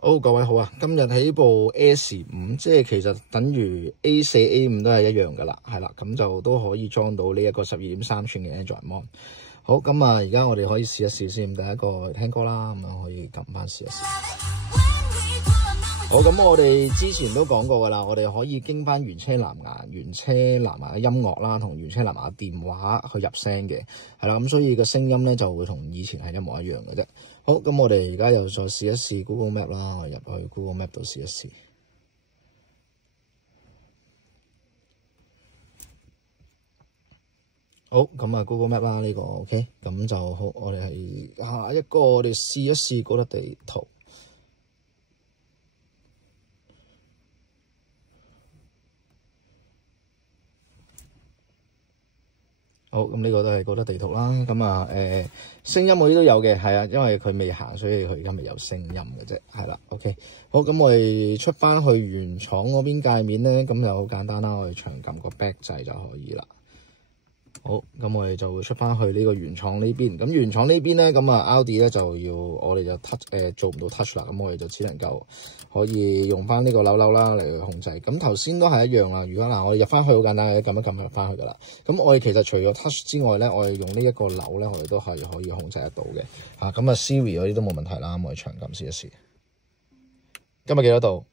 好，各位好啊！今日喺部 S5，即係其實等於 A4、A5 都係一樣噶啦，係啦，咁就都可以裝到呢一個12.3寸嘅 Android Mon。好，咁啊，而家我哋可以試一試先。第一個聽歌啦，咁樣可以撳翻試一試。好，咁我哋之前都講過噶啦，我哋可以經翻原車藍牙嘅音樂啦，同原車藍牙電話去入聲嘅，係啦，咁所以個聲音咧就會同以前係一模一樣嘅啫。好，咁我哋而家又再試一試 Google Map 啦，我入去 Google Map 度試一試。好，咁啊 Google Map 啦，呢個 OK，咁就好。我哋係下一個，我哋試一試嗰粒地圖。好，咁呢個都係嗰粒地圖啦。咁啊，聲音嗰啲都有嘅，係啊，因為佢未行，所以佢而家未有聲音嘅啫。係啦 ，OK。好，咁我哋出翻去原廠嗰邊界面咧，咁就好簡單啦。我哋長撳個 back 掣就可以啦。好，咁我哋就會出翻去呢個原廠呢邊。咁原廠呢邊咧，咁啊 Audi 咧就要我哋就 touch 做唔到 touch 啦。咁我哋就只能夠可以用翻呢個扭啦嚟去控制。咁頭先都係一樣啦。如果嗱我哋入翻去好簡單嘅，撳一撳入翻去噶啦。咁我哋其實除咗 touch 之外咧，我哋用呢一個扭咧，我哋都係可以控制得到嘅。咁啊 Siri 嗰啲都冇問題啦。咁我哋長撳試一試。今日幾多度？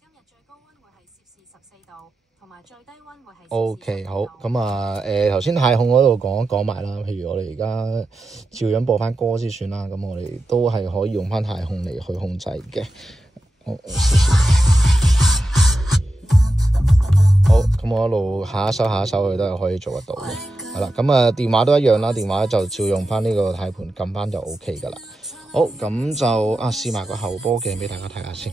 今日最高溫會係攝氏14度。同埋最低溫會係 OK， 好，咁啊，頭先太控嗰度講埋啦。譬如我哋而家照樣播翻歌先算啦。咁我哋都係可以用翻太控嚟去控制嘅。好，好，咁我一路下一首佢都係可以做得到嘅。係啦，咁啊電話都一樣啦，電話就照用翻呢個軚盤撳翻就 OK 噶啦。好，咁就試埋個後波鏡俾大家睇下先。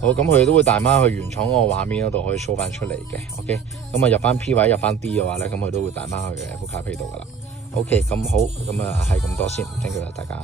好，咁佢哋都會帶翻去原廠嗰個畫面嗰度可以 show 翻出嚟嘅。OK， 咁啊入翻 P 位入翻 D 嘅話咧，咁佢都會帶翻去嘅 Apple CarPlay 度噶啦。OK， 咁好，咁啊係咁多先，thank you啦大家。